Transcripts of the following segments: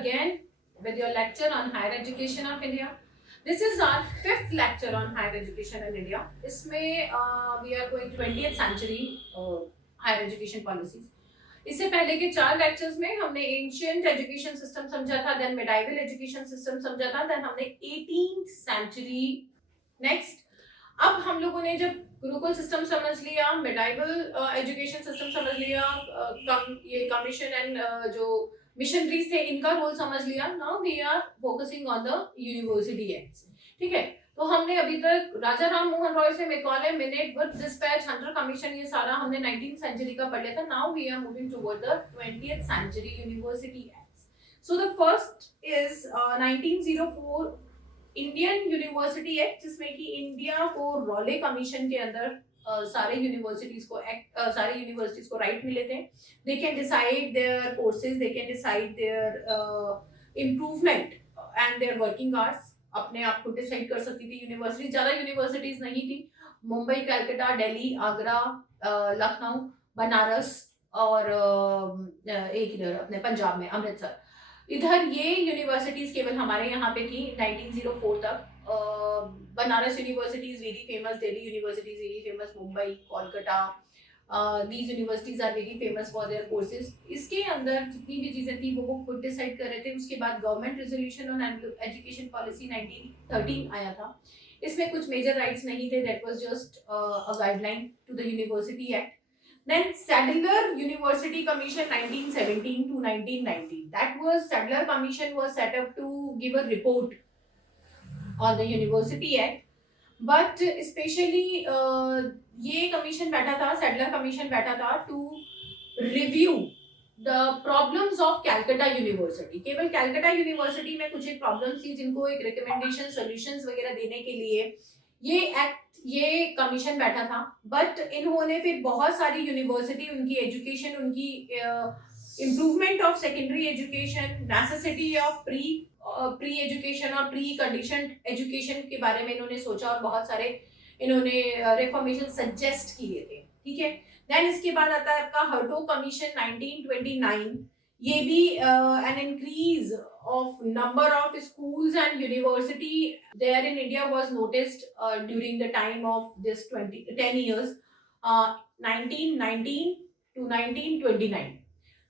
again with your lecture on higher education of India. This is our fifth lecture on higher education in India. इसमें we are going to 20th century higher education policies. इससे पहले के 4 lectures में हमने ancient education system समझा था, then medieval education system समझा था, देन हमने 18th सेंचुरी नेक्स्ट। अब हम लोगों ने जब गुरुकुल सिस्टम समझ लिया, मिडाइवल एजुकेशन सिस्टम समझ लिया, ये कमीशन एंड जो मिशनरीज थे इनका रोल समझ लिया, now we are focusing on the university acts. ठीक है, तो हमने अभी तक राजा राम मोहन रॉय से Macaulay, minute, Wood, despatch, Hunter commission, ये सारा हमने 19th सेंचुरी का पढ़ लिया था। Now we are moving toward the 20th century university acts. So the first is 1904 Indian university act, जिसमें कि इंडिया को रॉले कमीशन के अंदर सारे यूनिवर्सिटीज को राइट मिले थे। They can decide their courses, they can decide their improvement and their working hours, अपने आप को डिसाइड कर सकती थी यूनिवर्सिटी। ज्यादा यूनिवर्सिटीज नहीं थी, मुंबई, कलकत्ता, दिल्ली, आगरा, लखनऊ, बनारस और एक इधर अपने पंजाब में अमृतसर, इधर ये यूनिवर्सिटीज केवल हमारे यहाँ पे थी 1904 तक। Banaras university is very famous, Delhi university is very famous, Mumbai, Kolkata, these universities are very famous for their courses। इसके अंदर जितनी भी चीजें थी वो खुद डिसाइड कर रहे थे। उसके बाद government resolution on education policy 1913 आया था। इसमें कुछ मेजर राइट्स नहीं थे, that was just a guideline to the university act. Then Sadler University Commission 1917 to 1919. That was Sadler Commission was set up to give a report on the University Act. But especially ये कमीशन बैठा था, Sadler commission बैठा था to review the problems of Calcutta university. केवल Calcutta university में कुछ एक प्रॉब्लम्स थी जिनको एक रिकमेंडेशन, सॉल्यूशंस वगैरह देने के लिए ये एक्ट, ये कमीशन बैठा था। बट इन्होंने फिर बहुत सारी यूनिवर्सिटी, उनकी एजुकेशन, उनकी improvement of secondary education, necessity of pre education और प्री कंडीशन एजुकेशन के बारे में इन्होंने सोचा और बहुत सारे इन्होंने रिफॉर्मेशन सजेस्ट किए थे। ठीक है, देन इसके बाद आता है आपका हर्टो कमीशन 1929। ये भी an increase of number of schools and university there in India was noticed during the time of this 10 years, 1919 to 1929।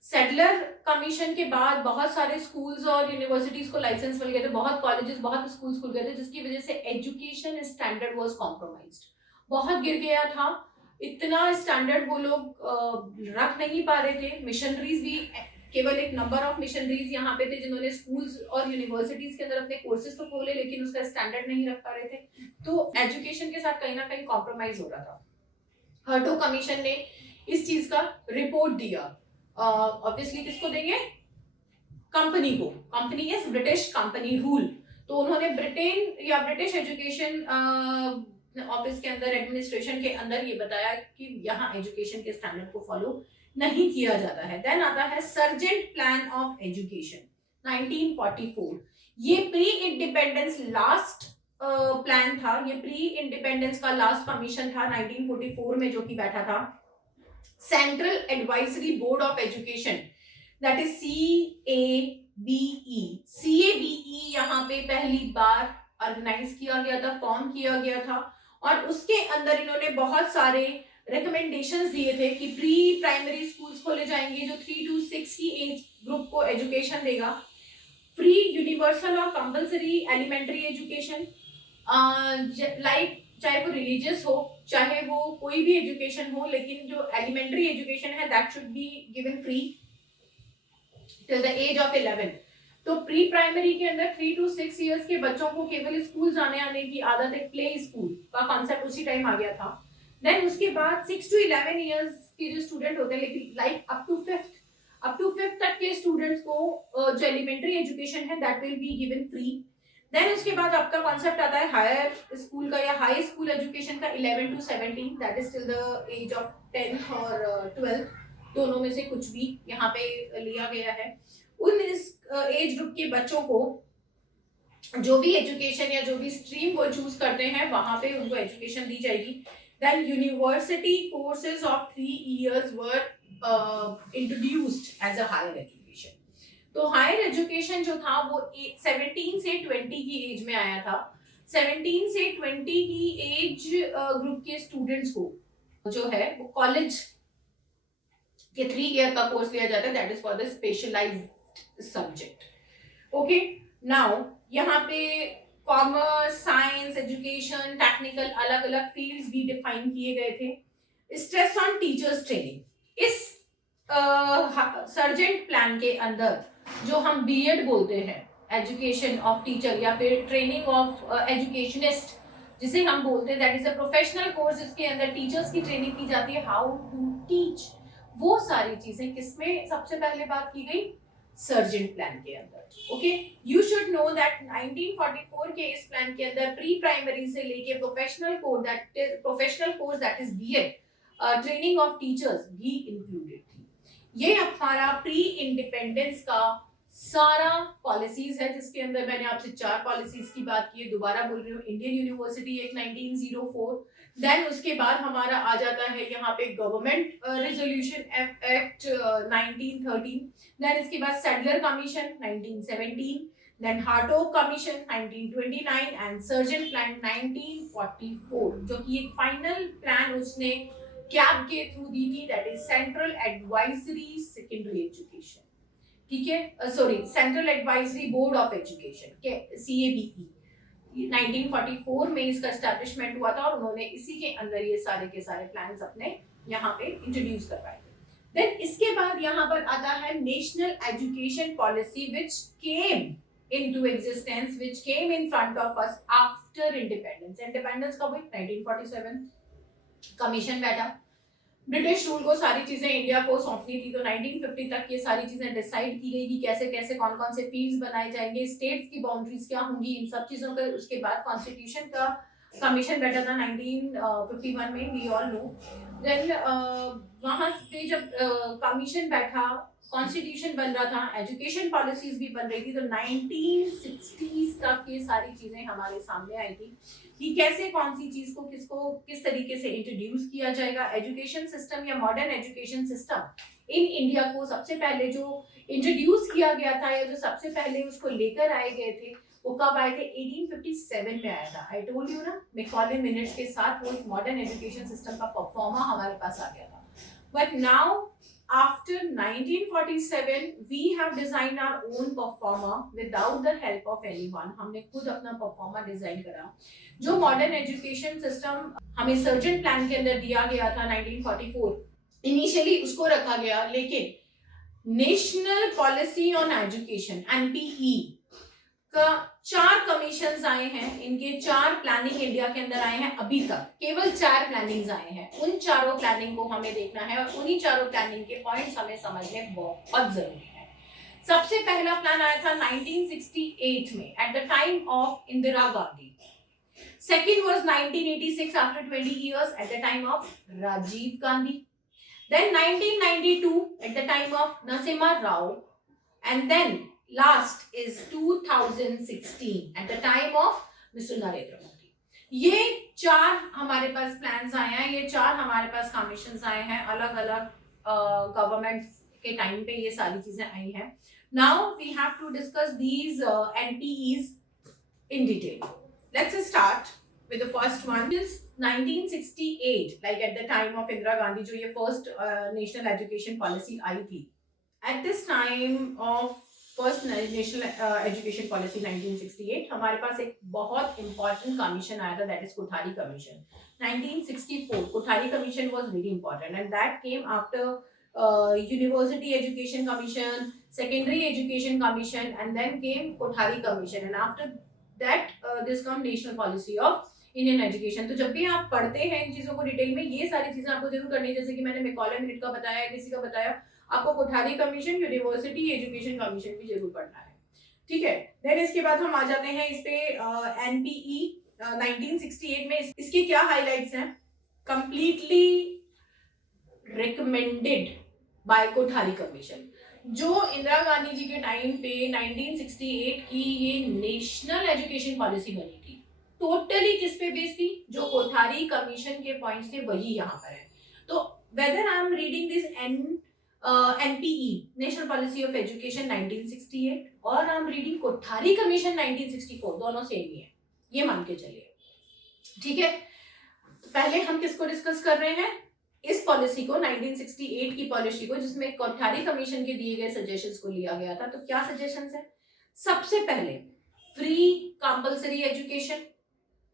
Sedler commission के बाद बहुत सारे स्कूल्स और यूनिवर्सिटीज को लाइसेंस मिल गए थे, बहुत कॉलेजेस, बहुत स्कूल्स खुल गए थे, जिसकी वजह से एजुकेशन स्टैंडर्ड वाज कॉम्प्रोमाइज्ड, बहुत गिर गया था। इतना स्टैंडर्ड वो लोग रख नहीं पा रहे थे। मिशनरीज भी, केवल एक नंबर ऑफ मिशनरीज यहाँ पे थे जिन्होंने स्कूल्स और यूनिवर्सिटीज के अंदर अपने कोर्सेज तो खोले, लेकिन उसका स्टैंडर्ड नहीं रख पा रहे थे, तो एजुकेशन के साथ कहीं ना कहीं कॉम्प्रोमाइज हो रहा था। हर्टो कमीशन ने इस चीज का रिपोर्ट दिया। ऑब्वियसली किसको देंगे? कंपनी को। Company is British company rule, तो उन्होंने ब्रिटेन या ब्रिटिश एजुकेशन ऑफिस के अंदर, एडमिनिस्ट्रेशन के अंदर ये बताया कि यहाँ एजुकेशन के स्टैंडर्ड को फॉलो नहीं किया जाता है। देन आता है सर्जेंट प्लान ऑफ एजुकेशन 1944। ये प्री इंडिपेंडेंस लास्ट प्लान था, ये प्री इंडिपेंडेंस का लास्ट कमीशन था 1944 में, जो कि बैठा था central advisory board of education, that is CABE। CABE यहाँ पे पहली बार ऑर्गेनाइज किया गया था, फॉर्म किया गया था, और उसके अंदर इन्होंने बहुत सारे रिकमेंडेशंस दिए थे कि प्री प्राइमरी स्कूल्स खोले जाएंगे जो 3 to 6 की एज ग्रुप को एजुकेशन देगा, फ्री यूनिवर्सल और कंपल्सरी एलिमेंट्री एजुकेशन, लाइक चाहे वो रिलीजियस हो, चाहे वो कोई भी एजुकेशन हो, लेकिन जो एलिमेंट्री एजुकेशन है that should be given free till the age of 11। तो प्री प्राइमरी के अंदर 3 to 6 इयर्स के बच्चों को केवल स्कूल जाने आने की आदत, एक प्ले स्कूल का कॉन्सेप्ट उसी टाइम आ गया था। देन उसके बाद 6 to 11 इयर्स के जो स्टूडेंट होते हैं, लेकिन लाइक अप टू फिफ्थ तक के स्टूडेंट्स को जो एलिमेंट्री एजुकेशन है that will be given free. Then उसके बाद आपका कॉन्सेप्ट आता है हायर स्कूल का या हाई स्कूल एजुकेशन का 11 to 17, that is till the age of 10th और 12th, दोनों में से कुछ भी यहाँ पे लिया गया है। उन इस एज ग्रुप के बच्चों को जो भी एजुकेशन या जो भी स्ट्रीम वो चूज करते हैं वहां पे उनको एजुकेशन दी जाएगी। Then university courses of 3 years were introduced as a higher education. तो हायर एजुकेशन जो था वो 17 से 20 की एज में आया था। 17 से 20 की एज ग्रुप के स्टूडेंट्स को जो है वो कॉलेज के 3 ईयर का कोर्स लिया जाता है, that is for the specialised subject. Okay, now यहाँ पे कॉमर्स, साइंस, एजुकेशन, टेक्निकल अलग अलग फील्ड्स भी डिफाइन किए गए थे। स्ट्रेस ऑन टीचर्स ट्रेनिंग, इस सर्जेंट प्लान के अंदर जो हम बीएड बोलते हैं, एजुकेशन ऑफ टीचर या फिर ट्रेनिंग ऑफ एजुकेशनिस्ट जिसे हम बोलते हैं, that is a professional course जिसके अंदर टीचर्स की ट्रेनिंग की जाती है, हाउ टू टीच। वो सारी चीजें किसमें सबसे पहले बात की गई, सर्जेंट प्लान के अंदर। Okay, you should know that 1944 के इस प्लान के अंदर प्री प्राइमरी से लेके professional course that is BEd, training of teachers भी इंक्लूडेड थी। ये हमारा प्री इंडिपेंडेंस का सारा पॉलिसीज है, जिसके अंदर मैंने आपसे 4 पॉलिसीज की बात की है, दोबारा बोल रही हूँ। इंडियन यूनिवर्सिटी एक्ट 1904, देन उसके बाद हमारा आ जाता है यहाँ पे गवर्नमेंट रेजोल्यूशन एक्ट 1913, देन इसके बाद Sadler commission 1917, then Hartog commission 1929 and Sargent plan 1944, जो कि एक फाइनल प्लान उसने कैब के थ्रू दी थी, that is central advisory secondary education, ठीक है, sorry, central advisory board of education के CABE। 1944 में इसका एस्टैब्लिशमेंट हुआ था और उन्होंने इसी के अंदर ये सारे के सारे प्लान्स अपने यहाँ पे इंट्रोड्यूस करवाए थे। देन इसके बाद यहाँ पर आता है national education policy which came into existence, which came in front of us after independence. Independence कब हुई, 1947। कमीशन बैठा, ब्रिटिश रूल को सारी चीजें इंडिया को सौंपनी थी, तो 1950 तक ये सारी चीजें डिसाइड की गई कि कैसे कैसे कौन कौन से फील्ड्स बनाए जाएंगे, स्टेट्स की बाउंड्रीज क्या होंगी, इन सब चीजों का। उसके बाद कॉन्स्टिट्यूशन का कमीशन बैठा था 1951 में, वी ऑल नो। देन वहां पे जब कमीशन बैठा, कॉन्स्टिट्यूशन बन रहा था, एजुकेशन पॉलिसीज भी बन रही थी, तो 1960s तक ये सारी चीजें हमारे सामने आई थी कि कैसे कौन सी चीज को किस तरीके से इंट्रोड्यूस किया जाएगा। एजुकेशन सिस्टम या modern education system in India को सबसे पहले जो इंट्रोड्यूस किया गया था या जो सबसे पहले उसको लेकर आए गए थे, वो कब आए थे, 1857 में आया था। आई टोल्ड यू ना, मैकॉले मिनट्स के साथ वो मॉडर्न एजुकेशन सिस्टम का परफॉर्मा हमारे पास आ गया था। But now after 1947 we have designed our own performer without the help of anyone। हमने खुद अपना परफॉर्मा डिजाइन करा। जो मॉडर्न एजुकेशन सिस्टम हमें सर्जेंट प्लान के अंदर दिया गया था 1944, इनिशियली उसको रखा गया, लेकिन national policy on education NPE का 4 कमीशंस आए हैं, इनके 4 प्लानिंग इंडिया के अंदर आए हैं। अभी तक केवल 4 प्लानिंग्स आए हैं, उन चारों प्लानिंग को हमें देखना है और उन्हीं चारों प्लानिंग के पॉइंट्स हमें समझने बहुत जरूरी है। सबसे पहला प्लान आया था 1968 में at the time of Indira Gandhi. Second was 1986 after 20 years at the time of Rajiv Gandhi. Then 1992 at the time of Narasimha Rao, and then last is 2016 at the time of Mr. Narendra Modi। ये 4 हमारे पास प्लान्स आए हैं, ये 4 हमारे पास कमीशंस आए हैं, अलग अलग गवर्नमेंट के टाइम पे ये सारी चीजें आई हैं। Now we have to discuss these NPEs in detail। Let's start with the first one। This 1968, like at the time of Indira Gandhi, जो ये first national education policy आई थी, at this time of first national education policy 1968, हमारे पास एक बहुत important commission आया था, that is Kothari commission 1964। Kothari commission was very important and that came after university education commission, secondary education commission, and then came Kothari commission, and after that this come national policy of Indian education. तो जब भी आप पढ़ते हैं इन चीजों को detail में, ये सारी चीजें आपको जरूर करनी है, जैसे कि मैंने मैकॉले मिनट का बताया, किसी का बताया, आपको Kothari commission, university education commission भी जरूर पढ़ना है, ठीक है। देन इसके बाद हम आ जाते हैं इस पे NPE 1968 में। इसके क्या हाइलाइट्स हैं, completely recommended by Kothari commission. जो इंदिरा गांधी जी के टाइम पे 1968 की ये नेशनल एजुकेशन पॉलिसी बनी थी, टोटली किस पे बेस्ड थी, जो कोठारी कमीशन के पॉइंट्स थे वही यहाँ पर है। तो whether I am reading this NPE national policy of education 1968 और I am reading Kothari commission 1964, दोनों सेम ही है, ये मान के चलिए। ठीक है, पहले हम किसको डिस्कस कर रहे हैं, इस पॉलिसी को 1968 की पॉलिसी को, जिसमें कोठारी कमीशन के दिए गए सजेशंस को लिया गया था। तो क्या सजेशंस है, सबसे पहले फ्री कंपलसरी एजुकेशन।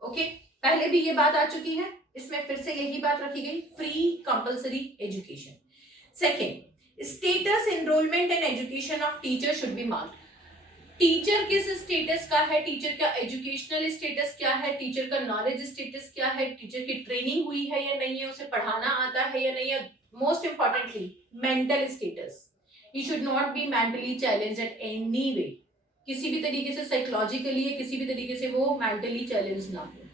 ओके, पहले भी ये बात आ चुकी है, इसमें फिर से यही बात रखी गई, free compulsory education. Second, status enrolment and education of teacher should be marked. Teacher किस स्टेटस का है, टीचर का एजुकेशनल स्टेटस क्या है, टीचर का नॉलेज स्टेटस क्या है, टीचर की ट्रेनिंग हुई है या नहीं है, उसे पढ़ाना आता है या नहीं है, most importantly mental status, he should not be mentally challenged at any way, किसी भी तरीके से साइकोलॉजिकली या किसी भी तरीके से वो मेंटली चैलेंज ना हो।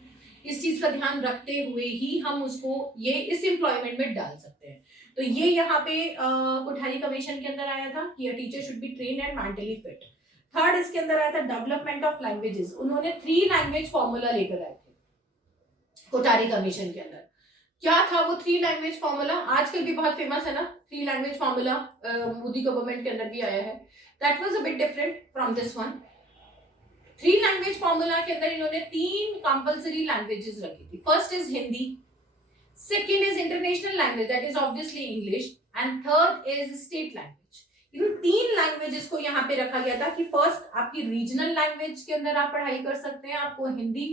इस चीज का ध्यान रखते हुए ही हम उसको ये इस एम्प्लॉयमेंट में डाल सकते हैं। तो ये यहाँ पे कोठारी कमीशन के अंदर आया था कि teacher should be train and mentally fit. Third इसके अंदर आया था डेवलपमेंट ऑफ लैंग्वेजेस, उन्होंने 3 लैंग्वेज फॉर्मूला लेकर आए थे कोठारी कमीशन के अंदर। क्या था वो 3 लैंग्वेज फॉर्मूला, आजकल भी बहुत फेमस है ना 3 लैंग्वेज फॉर्मूला, मोदी गवर्नमेंट के अंदर भी आया है। That was a bit different from this one. 3 language formula के अंदर इन्होंने 3 कंपलसरी लैंग्वेजेस रखी थी। First is Hindi, second is international language that is obviously English, and third is state language. In 3 languages को यहाँ पे रखा गया था कि फर्स्ट आपकी रीजनल लैंग्वेज के अंदर आप पढ़ाई कर सकते हैं, आपको हिंदी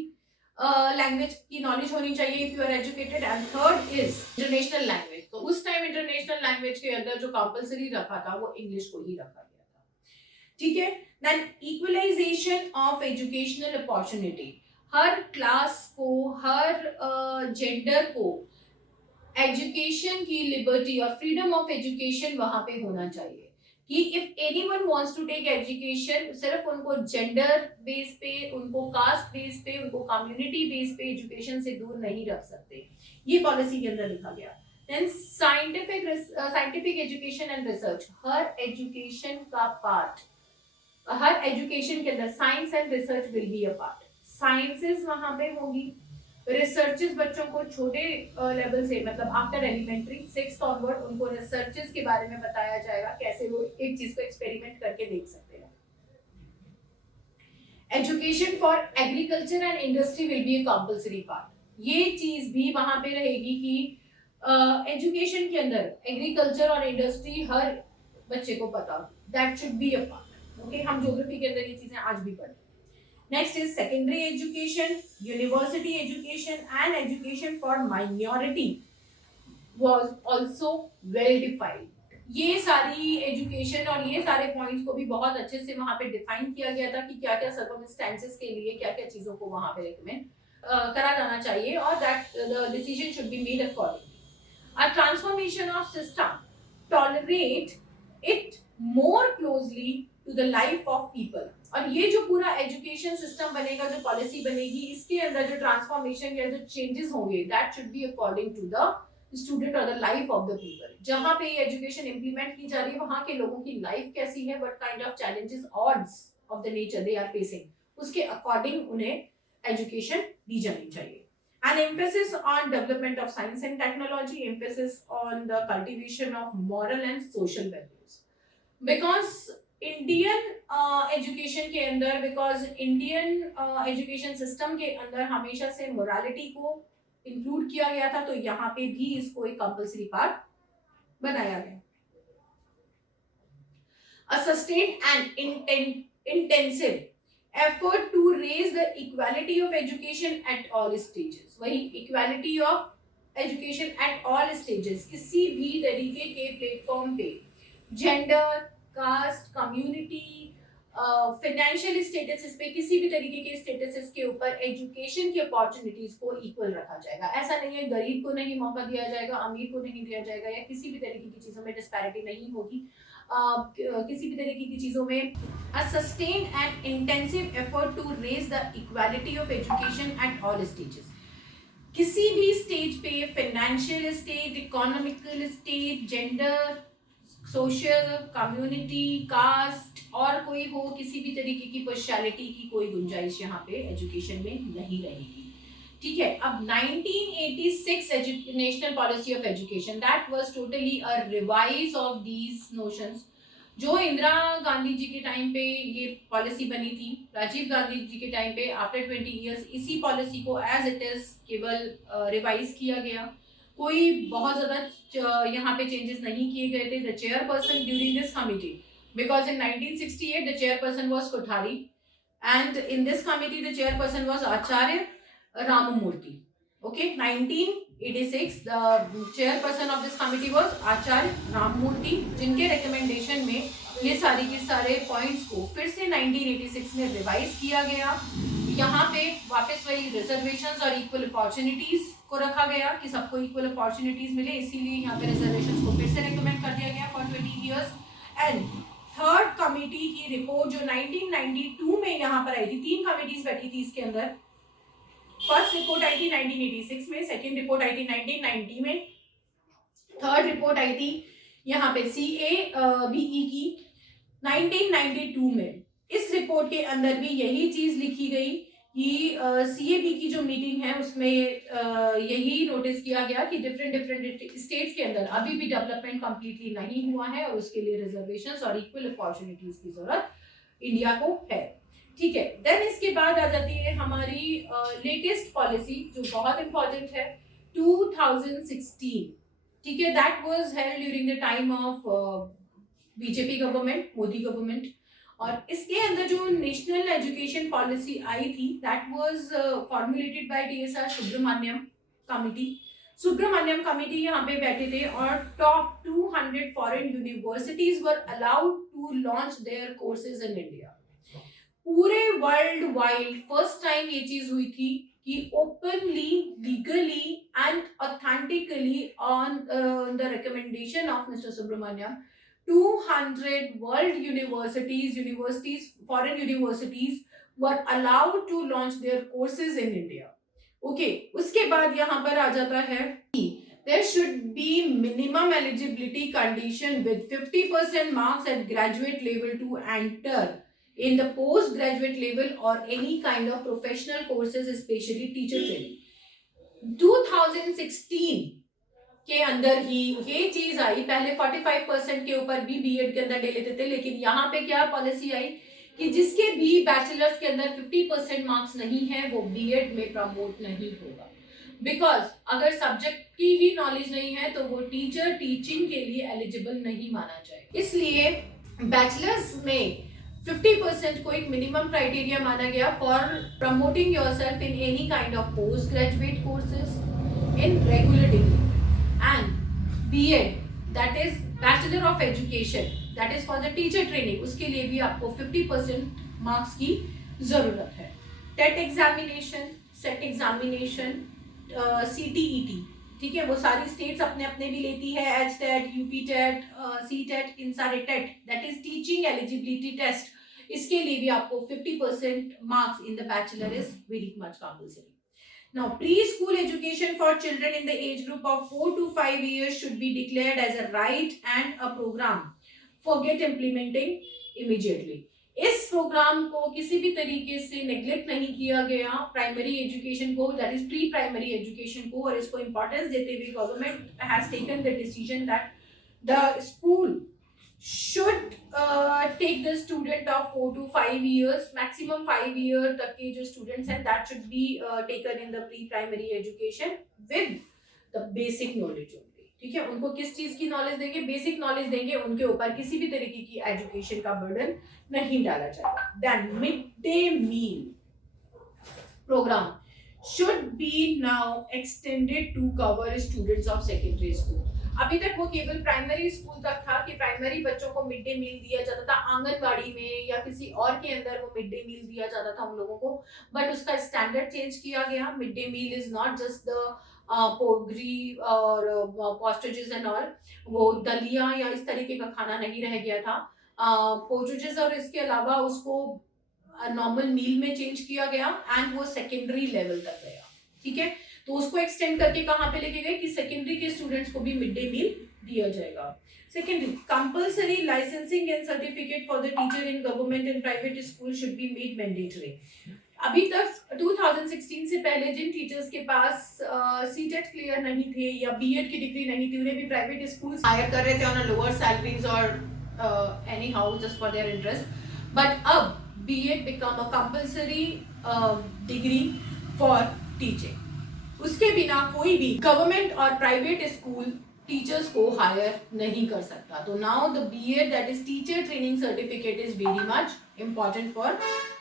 लैंग्वेज की नॉलेज होनी चाहिए if you are educated, and third is international language. तो उस टाइम इंटरनेशनल लैंग्वेज के अंदर जो कंपलसरी रखा था वो इंग्लिश को ही रखा गया था। ठीक है, then equalisation of educational opportunity, हर क्लास को, हर जेंडर को एजुकेशन की लिबर्टी और फ्रीडम ऑफ एजुकेशन वहां पे होना चाहिए कि if anyone wants to take education, सिर्फ उनको जेंडर बेस पे, उनको कास्ट बेस पे, उनको कम्युनिटी बेस पे एजुकेशन से दूर नहीं रख सकते, ये पॉलिसी के अंदर लिखा गया। Then scientific education and research, हर एजुकेशन का पार्ट, हर एजुकेशन के अंदर science and research will be a part. Sciences वहां पे होगी, रिसर्चेस बच्चों को छोटे लेवल से, मतलब आफ्टर एलिमेंट्री 6th ऑनवर्ड उनको रिसर्चेस के बारे में बताया जाएगा, कैसे वो एक चीज को एक्सपेरिमेंट करके देख सकते हैं। Education for agriculture and industry will be A compulsory part, ये चीज भी वहां पे रहेगी कि एजुकेशन के अंदर एग्रीकल्चर और इंडस्ट्री हर बच्चे को पता, that should B a part. Okay, हम ज्योग्राफी के अंदर ये चीजें आज भी पढ़ते हैं। Next is secondary education, university education and education for minority was also well defined. ये सारी एजुकेशन और ये सारे पॉइंट्स को भी बहुत अच्छे से वहां पे डिफाइन किया गया था कि क्या क्या सर्कमस्टेंसेस के लिए क्या क्या चीजों को वहां पे रिकमेंड करा जाना चाहिए, और that the decision should be made accordingly. A transformation of system tolerate it more closely to the life of people, और ये जो पूरा एजुकेशन सिस्टम बनेगा, जो पॉलिसी बनेगी, इसके अंदर जो ट्रांसफॉर्मेशन या जो चेंजेस होंगे, that should be according to the student और the life of the people. जहां पे ये एजुकेशन इंप्लीमेंट की जा रही है वहां के लोगों की लाइफ कैसी है, what kind of challenges, odds of the nature they are facing, उसके अकॉर्डिंग उन्हें एजुकेशन दी जानी चाहिए। An emphasis on development of science and technology, emphasis on the cultivation of moral and social values. Because Indian education के अंदर, because Indian education system के अंदर हमेशा से मोरालिटी को इंक्लूड किया गया था, तो यहाँ पे भी इसको एक कंपलसरी पार्ट बनाया गया। A sustained and intensive effort to raise the equality of education at all stages, वही equality of education at all stages, किसी भी तरीके के प्लेटफॉर्म पे gender, caste, community, financial status पे, किसी भी तरीके के स्टेटस के ऊपर एजुकेशन की अपॉर्चुनिटीज को इक्वल रखा जाएगा। ऐसा नहीं है गरीब को नहीं मौका दिया जाएगा, अमीर को नहीं दिया जाएगा, या किसी भी तरीके की चीजों में डिस्पैरिटी नहीं होगी, किसी भी तरीके की चीजों में। A sustained and intensive effort to raise the equality of education at all stages, किसी भी स्टेज पे, financial stage, economical stage, gender, social, community, caste और कोई हो, किसी भी तरीके की पर्सनैलिटी की कोई गुंजाइश यहाँ पे एजुकेशन में नहीं रहेगी। ठीक है। अब 1986 national policy of education, that was totally a revise of these notions. जो इंदिरा गांधी जी के टाइम पे ये पॉलिसी बनी थी, राजीव गांधी जी के टाइम पे आफ्टर 20 इयर्स इसी पॉलिसी को एज इट इज केवल रिवाइज किया गया। कोई बहुत ज्यादा यहाँ पे चेंजेस नहीं किए गए थे। The chairperson during this committee, because in 1968 the chairperson was Kothari, and in this committee the chairperson was Acharya Ramamurthy. Okay, 1986 the chairperson of this committee was Acharya Ramamurthy, जिनके recommendation में ये सारी के सारे points को फिर से 1986 में रिवाइज किया गया। यहाँ पे वापस वही रिजर्वेशंस और इक्वल अपॉर्चुनिटीज को रखा गया कि सबको इक्वल अपॉर्चुनिटीज मिले, इसीलिए यहाँ पे रिजर्वेशंस को फिर से रिकमेंड कर दिया गया for 20 years. And third committee की रिपोर्ट जो 1992 में यहाँ पर आई थी, 3 कमिटीज बैठी थी इसके अंदर। फर्स्ट रिपोर्ट आई थी 1986 में, सेकेंड रिपोर्ट आई थी 1990 में, थर्ड रिपोर्ट आई थी यहाँ पे CABE की 1992 में। इस रिपोर्ट के अंदर भी यही चीज लिखी गई कि CAB की जो मीटिंग है उसमें यही नोटिस किया गया कि डिफरेंट स्टेट्स के अंदर अभी भी डेवलपमेंट कंप्लीटली नहीं हुआ है और उसके लिए रिजर्वेशंस और इक्वल अपॉर्चुनिटीज की जरूरत इंडिया को है। ठीक है, देन इसके बाद आ जाती है हमारी लेटेस्ट पॉलिसी जो बहुत इंपॉर्टेंट है, 2016। ठीक है, that was held during the time of BJP government, Modi government. और इसके अंदर जो नेशनल एजुकेशन पॉलिसी आई थी that was formulated by TSR Subramanyam committee. Subramanyam committee यहाँ पे बैठे थे और top 200 foreign universities were allowed to launch their courses in India. पूरे वर्ल्ड वाइड फर्स्ट टाइम ये चीज हुई थी कि openly, legally and authentically on the recommendation of mister Subramaniam 200 world universities, foreign universities were allowed to launch their courses in India. Okay, उसके बाद यहाँ पर आ जाता है there should be minimum eligibility condition with 50% marks at graduate level to enter in the postgraduate level or any kind of professional courses, especially teacher training. 2016 के अंदर ही ये चीज आई। पहले 45% के ऊपर भी बीएड के अंदर ले लेते थे, लेकिन यहाँ पे क्या पॉलिसी आई कि जिसके भी बैचलर्स के अंदर 50% मार्क्स नहीं है वो बीएड में प्रमोट नहीं होगा, बिकॉज अगर सब्जेक्ट की ही नॉलेज नहीं है तो वो टीचर टीचिंग के लिए एलिजिबल नहीं माना जाएगा। इसलिए बैचलर्स में 50% को एक मिनिमम क्राइटेरिया माना गया for promoting yourself in any kind of post graduate courses in regular degree. And B.Ed, that is Bachelor of Education, that is for the teacher training, उसके लिए भी आपको 50% मार्क्स की जरूरत है। TET examination, SET examination, CTET, ठीक है, वो सारी स्टेट्स अपने अपने भी लेती है, HTET, UP-TET, C-TET, इन सारे TET, that is teaching eligibility test, इसके लिए भी आपको 50% marks in the bachelor is very much compulsory. Now, preschool education for children in the age group of 4 to 5 years should be declared as a right and a program for get implementing immediately. इस programme को किसी भी तरीके से neglect नहीं किया गया। Primary education को, that is pre primary education को, और इसको इंपॉर्टेंस देते हुए government has taken the decision that the school should take the student of 4 to 5 years, maximum 5 year तक के जो students हैं that should be taken in the pre-primary education with the basic knowledge only। ठीक है, उनको किस चीज की नॉलेज देंगे? बेसिक नॉलेज देंगे, उनके ऊपर किसी भी तरीके की एजुकेशन का बर्डन नहीं डाला जाएगा। Then mid day meal programme should be now extended to cover students of secondary school। अभी तक वो केवल प्राइमरी स्कूल तक था कि प्राइमरी बच्चों को मिड डे मील दिया जाता था, आंगनबाड़ी में या किसी और के अंदर वो मिड डे मील दिया जाता था उन लोगों को, बट उसका स्टैंडर्ड चेंज किया गया। Mid day meal is not just the पोगरी और पॉस्टेजेस एंड ऑल, वो दलिया या इस तरीके का खाना नहीं रह गया था। पोस्टेजेस और इसके अलावा उसको नॉर्मल मील में चेंज किया गया एंड वो सेकेंडरी लेवल तक गया। ठीक है, तो उसको एक्सटेंड करके कहाँ पे लेके गए कि सेकेंडरी के स्टूडेंट्स को भी मिड डे मील दिया जाएगा। Secondary, compulsory licensing and certificate for the teacher in government and private school should be made mandatory. अभी तक 2016 से पहले जिन टीचर्स के पास सीटेट क्लियर नहीं थे या बीएड की डिग्री नहीं थी, उन्हें भी प्राइवेट स्कूल हायर कर रहे थे ऑन अ लोअर सैलरीज और anyhow just for their interest. But अब B Ed become a compulsory degree for teaching. उसके बिना कोई भी गवर्नमेंट और प्राइवेट स्कूल टीचर्स को हायर नहीं कर सकता. तो now the B Ed that is teacher training certificate is very much important for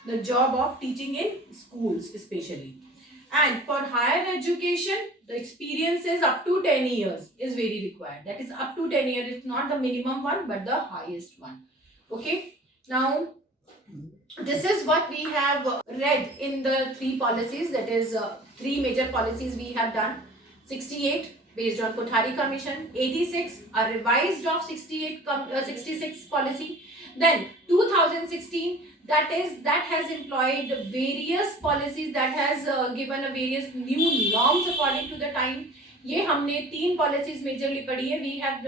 the job of teaching in schools especially. And for higher education, the experience is up to 10 years is very required. That is up to 10 years. It's not the minimum one but the highest one. Okay. Now this is what we have read in the three policies. That is three major policies we have done. 68 based on Kothari Commission, 86 a revised of 66 policy. Then 2016, that has employed various policies, that has given a various new norms according to the time. ये हमने तीन policies majorly पढ़ी है. We have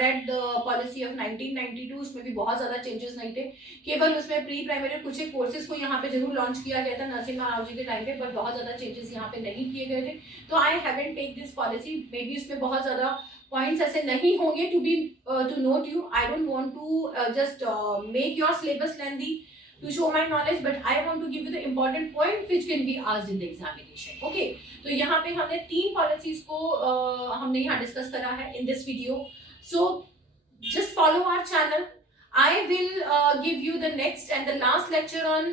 read the policy of 1992. उसमें भी बहुत ज़्यादा changes नहीं थे. केवल उसमें प्री प्राइमरी कुछ एक कोर्सेज को यहाँ पे जरूर लॉन्च किया गया था नरसिम्हा राव जी के टाइम पे, बट बहुत ज़्यादा चेंजेस यहाँ पे नहीं किए गए थे. तो I haven't take this policy. Maybe उसमें बहुत ज़्यादा पॉइंट्स ऐसे नहीं होंगे to note you. I don't want to just make your syllabus lengthy to show my knowledge, but I want to give you the important point which can be asked in the examination. Okay, तो यहाँ पे हमने तीन policies को हमने यहाँ discuss करा है in this video. So just follow our channel. I will give you the next and the last lecture on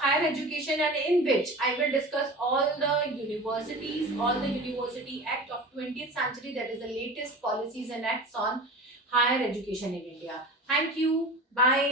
higher education, and in which I will discuss all the universities, all the University Act of 20th century, that is the latest policies and acts on higher education in India. Thank you. Bye.